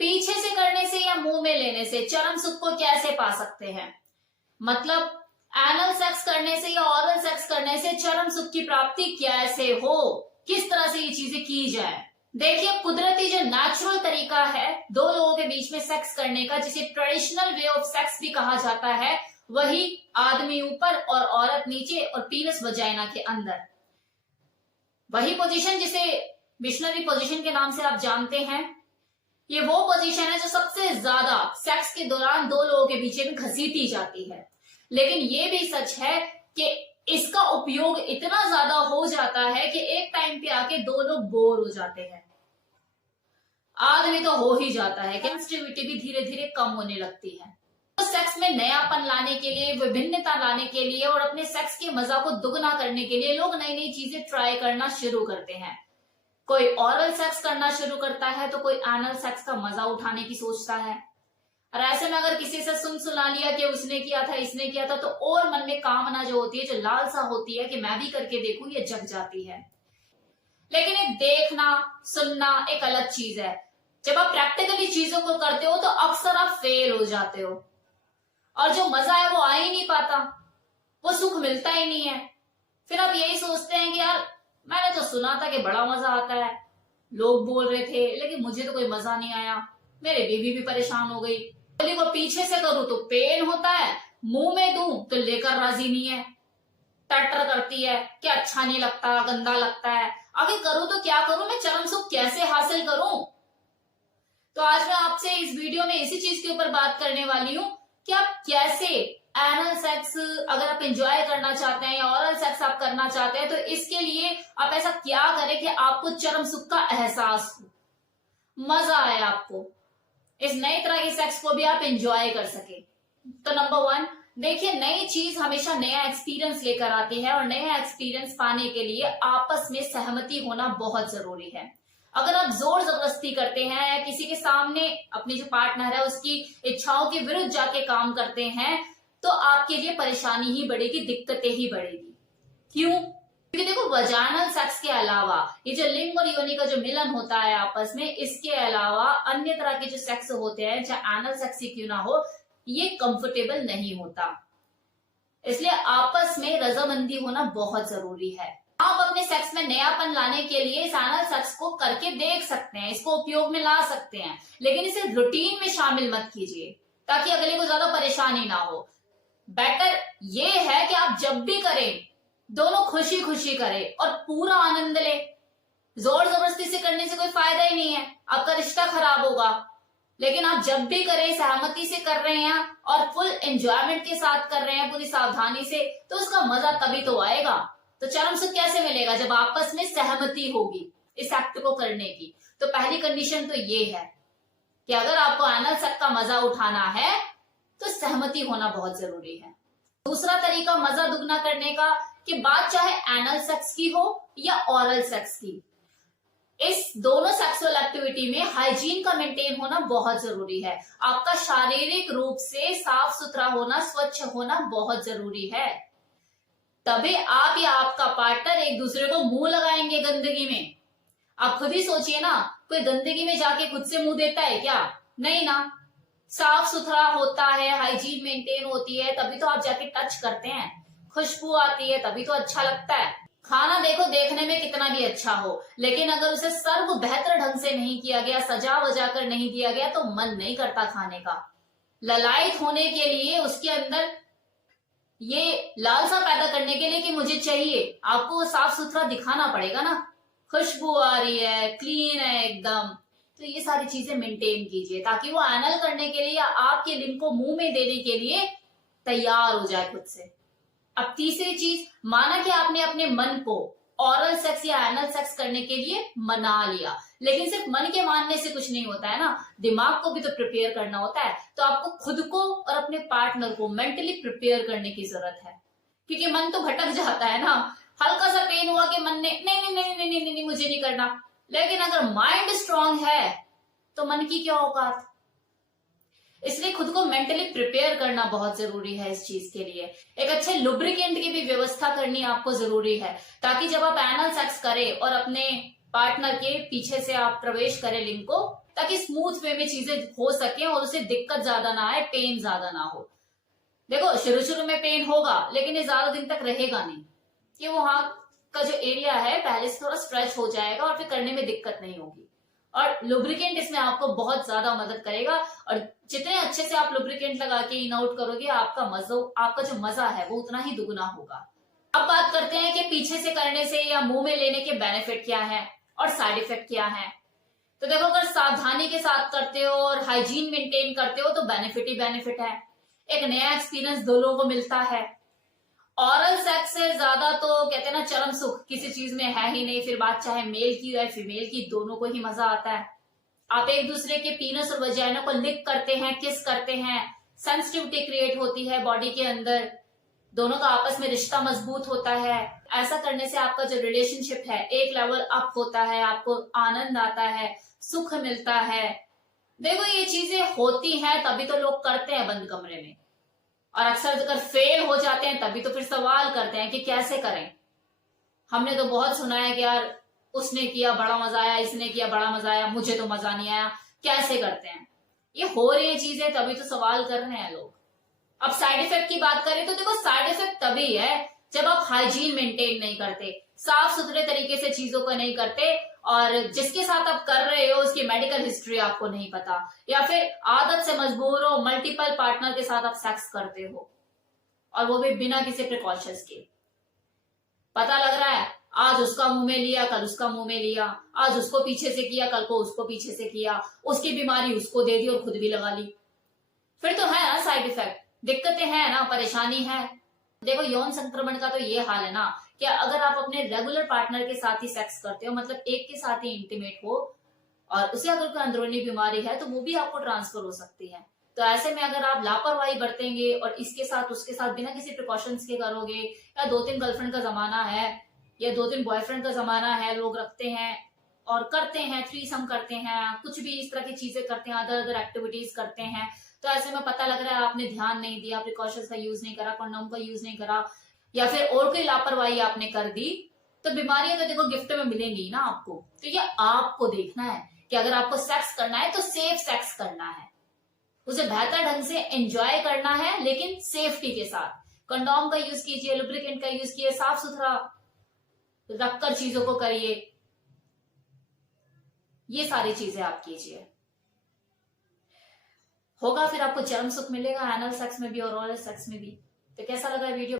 पीछे से करने से या मुंह में लेने से चरम सुख को कैसे पा सकते हैं? मतलब एनल सेक्स करने से या ओरल सेक्स करने से चरम सुख की प्राप्ति कैसे हो, किस तरह से ये चीजें की जाए। देखिए, कुदरती जो नेचुरल तरीका है दो लोगों के बीच में सेक्स करने का, जिसे ट्रेडिशनल वे ऑफ सेक्स भी कहा जाता है, वही आदमी ऊपर और औरत नीचे और पीनस वजाइना के अंदर, वही पोजीशन जिसे मिशनरी पोजीशन के नाम से आप जानते हैं। ये वो पोजीशन है जो सबसे ज्यादा सेक्स के दौरान दो लोगों के बीच में घसीटी जाती है। लेकिन ये भी सच है कि इसका उपयोग इतना ज्यादा हो जाता है कि एक टाइम पे आके दो लोग बोर हो जाते हैं। आदमी तो हो ही जाता है, सेंसिटिविटी भी धीरे धीरे कम होने लगती है। तो सेक्स में नयापन लाने के लिए, विभिन्नता लाने के लिए और अपने सेक्स के मजा को दुगना करने के लिए लोग नई नई चीजें ट्राई करना शुरू करते हैं। कोई ओरल सेक्स करना शुरू करता है तो कोई एनल सेक्स का मजा उठाने की सोचता है। और ऐसे में अगर किसी से सुना लिया कि उसने किया था, इसने किया था, तो और मन में कामना जो होती है, जो लालसा होती है कि मैं भी करके देखूं, ये जग जाती है। लेकिन एक देखना सुनना एक अलग चीज है। जब आप प्रैक्टिकली चीजों को करते हो तो अक्सर आप फेल हो जाते हो और जो मजा है वो आ ही नहीं पाता, वो सुख मिलता ही नहीं है। फिर आप यही सोचते हैं कि यार मैंने तो सुना था कि बड़ा मजा आता है, लोग बोल रहे थे, लेकिन मुझे तो कोई मजा नहीं आया, मेरे बीवी भी परेशान हो गई, गली को पीछे से करूं तो पेन होता है, मुंह में दूं तो लेकर राजी नहीं है, टटर करती है कि अच्छा नहीं लगता, गंदा लगता है, आगे करूं तो क्या करूं, मैं चरम सुख कैसे हासिल करूं। तो आज मैं आपसे इस वीडियो में इसी चीज के ऊपर बात करने वाली हूं कि आप कैसे एनल सेक्स अगर आप एंजॉय करना चाहते हैं या ओरल सेक्स आप करना चाहते हैं, तो इसके लिए आप ऐसा क्या करें कि आपको चरम सुख का एहसास हो, मजा आए, आपको इस नई तरह के सेक्स को भी आप एंजॉय कर सके। तो नंबर 1, देखिए, नई चीज हमेशा नया एक्सपीरियंस लेकर आती है और नया एक्सपीरियंस पाने के लिए आपस में सहमति होना बहुत जरूरी है। अगर आप जोर जबरदस्ती करते हैं या किसी के सामने अपनी जो पार्टनर है उसकी इच्छाओं के विरुद्ध जाके काम करते हैं, तो आपके लिए परेशानी ही बढ़ेगी, दिक्कतें ही बढ़ेगी। क्यों? क्योंकि देखो, वजाइनल सेक्स के अलावा ये जो लिंग और योनि का जो मिलन होता है आपस में, इसके अलावा अन्य तरह के जो सेक्स होते हैं, चाहे एनल सेक्स ही क्यों ना हो, ये कंफर्टेबल नहीं होता। इसलिए आपस में रजामंदी होना बहुत जरूरी है। आप अपने सेक्स में नयापन लाने के लिए इस एनल सेक्स को करके देख सकते हैं, इसको उपयोग में ला सकते हैं, लेकिन इसे रूटीन में शामिल मत कीजिए ताकि अगले को ज्यादा परेशानी ना हो। बेटर ये है कि आप जब भी करें दोनों खुशी खुशी करें और पूरा आनंद ले। जोर जबरदस्ती से करने से कोई फायदा ही नहीं है, आपका रिश्ता खराब होगा। लेकिन आप जब भी करें, सहमति से कर रहे हैं और फुल एंजॉयमेंट के साथ कर रहे हैं, पूरी सावधानी से, तो उसका मजा तभी तो आएगा। तो चरम सुख कैसे मिलेगा? जब आपस में सहमति होगी इस एक्ट को करने की। तो पहली कंडीशन तो ये है कि अगर आपको एनल सेक्स का मजा उठाना है तो सहमति होना बहुत जरूरी है। दूसरा तरीका मजा दुगना करने का, कि बात चाहे एनल सेक्स की हो या ओरल सेक्स की, इस दोनों सेक्सुअल एक्टिविटी में हाइजीन का मेंटेन होना बहुत जरूरी है। आपका शारीरिक रूप से साफ सुथरा होना, स्वच्छ होना बहुत जरूरी है। तभी आप या आपका पार्टनर एक दूसरे को मुंह लगाएंगे गंदगी में। आप खुद ही सोचिए ना, कोई गंदगी में जाके खुद से मुंह देता है क्या? नहीं ना। साफ सुथरा होता है, हाइजीन मेंटेन होती है, तभी तो आप जाके टच करते हैं, खुशबू आती है, तभी तो अच्छा लगता है। खाना देखो देखने में कितना भी अच्छा हो, लेकिन अगर उसे सर्व बेहतर ढंग से नहीं किया गया, सजा वजा कर नहीं दिया गया, तो मन नहीं करता खाने का। ललायत होने के लिए, उसके अंदर ये लालसा पैदा करने के लिए कि मुझे चाहिए, आपको वो साफ सुथरा दिखाना पड़ेगा ना। खुशबू आ रही है, क्लीन है एकदम, तो ये सारी चीजें मेंटेन कीजिए ताकि वो एनल करने के लिए या आपके लिंग को मुंह में देने के लिए तैयार हो जाए खुद से। अब तीसरी चीज, माना कि आपने अपने मन को ओरल सेक्स या एनल सेक्स करने के लिए मना लिया, लेकिन सिर्फ मन के मानने से कुछ नहीं होता है ना, दिमाग को भी तो प्रिपेयर करना होता है। तो आपको खुद को और अपने पार्टनर को मेंटली प्रिपेयर करने की जरूरत है, क्योंकि मन तो भटक जाता है ना। हल्का सा पेन हुआ कि मन ने नहीं नहीं नहीं नहीं नहीं, नहीं मुझे नहीं करना, लेकिन अगर माइंड स्ट्रांग है तो मन की क्या औकात। इसलिए खुद को मेंटली प्रिपेयर करना बहुत जरूरी है इस चीज के लिए। एक अच्छे लुब्रिकेंट की भी व्यवस्था करनी आपको जरूरी है, ताकि जब आप एनल सेक्स करें और अपने पार्टनर के पीछे से आप प्रवेश करें लिंग को, ताकि स्मूथ वे में चीजें हो सके और उसे दिक्कत ज्यादा ना आए, पेन ज्यादा ना हो। देखो शुरू शुरू में पेन होगा लेकिन ये ज्यादा दिन तक रहेगा नहीं। ये वहां का जो एरिया है पहले से थोड़ा स्ट्रेच हो जाएगा और फिर करने में दिक्कत नहीं होगी। और लुब्रिकेंट इसमें आपको बहुत ज्यादा मदद करेगा, और जितने अच्छे से आप लुब्रिकेंट लगा के इन आउट करोगे आपका जो मजा है वो उतना ही दुगना होगा। अब बात करते हैं कि पीछे से करने से या मुंह में लेने के बेनिफिट क्या है और साइड इफेक्ट क्या है। तो देखो अगर सावधानी के साथ करते हो और हाइजीन मेंटेन करते हो तो बेनिफिट ही बेनिफिट है। एक नया एक्सपीरियंस दो लोगों को मिलता है। ऑरल सेक्स से ज्यादा तो कहते हैं ना चरम सुख किसी चीज में है ही नहीं। फिर बात चाहे मेल की या फीमेल की, दोनों को ही मजा आता है। आप एक दूसरे के पीनस और वजाइना को लिक करते हैं, किस करते हैं, सेंसिटिविटी क्रिएट होती है बॉडी के अंदर, दोनों का आपस में रिश्ता मजबूत होता है। ऐसा करने से आपका जो रिलेशनशिप है एक लेवल अप होता है, आपको आनंद आता है, सुख मिलता है। देखो ये चीजें होती हैं तभी तो लोग करते हैं बंद कमरे में, और अक्सर अगर फेल हो जाते हैं तभी तो फिर सवाल करते हैं कि कैसे करें। हमने तो बहुत सुना है कि यार उसने किया बड़ा मजा आया, इसने किया बड़ा मजा आया, मुझे तो मजा नहीं आया, कैसे करते हैं। ये हो रही है चीजें तभी तो सवाल कर रहे हैं लोग। अब साइड इफेक्ट की बात करें तो देखो साइड इफेक्ट तभी है जब आप हाइजीन मेंटेन नहीं करते, साफ सुथरे तरीके से चीजों को नहीं करते, और जिसके साथ आप कर रहे हो उसकी मेडिकल हिस्ट्री आपको नहीं पता, या फिर आदत से मजबूर हो, मल्टीपल पार्टनर के साथ आप सेक्स करते हो और वो भी बिना किसी प्रिकॉशंस के। पता लग रहा है आज उसका मुंह में लिया, कल उसका मुंह में लिया, आज उसको पीछे से किया, कल को उसको पीछे से किया, उसकी बीमारी उसको दे दी और खुद भी लगा ली। फिर तो है ना साइड इफेक्ट, दिक्कतें हैं ना, परेशानी है। देखो यौन संक्रमण का तो ये हाल है ना कि अगर आप अपने रेगुलर पार्टनर के साथ ही सेक्स करते हो, मतलब एक के साथ ही इंटीमेट हो, और उसे अगर कोई अंदरूनी बीमारी है तो वो भी आपको ट्रांसफर हो सकती है। तो ऐसे में अगर आप लापरवाही बरतेंगे और इसके साथ उसके साथ बिना किसी प्रिकॉशंस के करोगे, या 2-3 गर्लफ्रेंड का जमाना है या 2-3 बॉयफ्रेंड का जमाना है, लोग रखते हैं और करते हैं, थ्रीसम करते हैं, कुछ भी इस तरह की चीजें करते हैं, अदर अदर एक्टिविटीज करते हैं, तो ऐसे में पता लग रहा है आपने ध्यान नहीं दिया, प्रिकॉशंस का यूज नहीं करा, कंडोम का यूज नहीं करा, या फिर और कोई लापरवाही आपने कर दी, तो बीमारियां तो देखो गिफ्ट में मिलेंगी ना आपको। तो ये आपको देखना है कि अगर आपको सेक्स करना है तो सेफ सेक्स करना है, उसे बेहतर ढंग से एंजॉय करना है लेकिन सेफ्टी के साथ। कंडोम का यूज कीजिए, लुब्रिकेंट का यूज कीजिए, साफ सुथरा रखकर चीजों को करिए, ये सारी चीजें आप कीजिए। होगा फिर आपको चरम सुख मिलेगा एनल सेक्स में भी और ओरल सेक्स में भी। तो कैसा लगा वीडियो?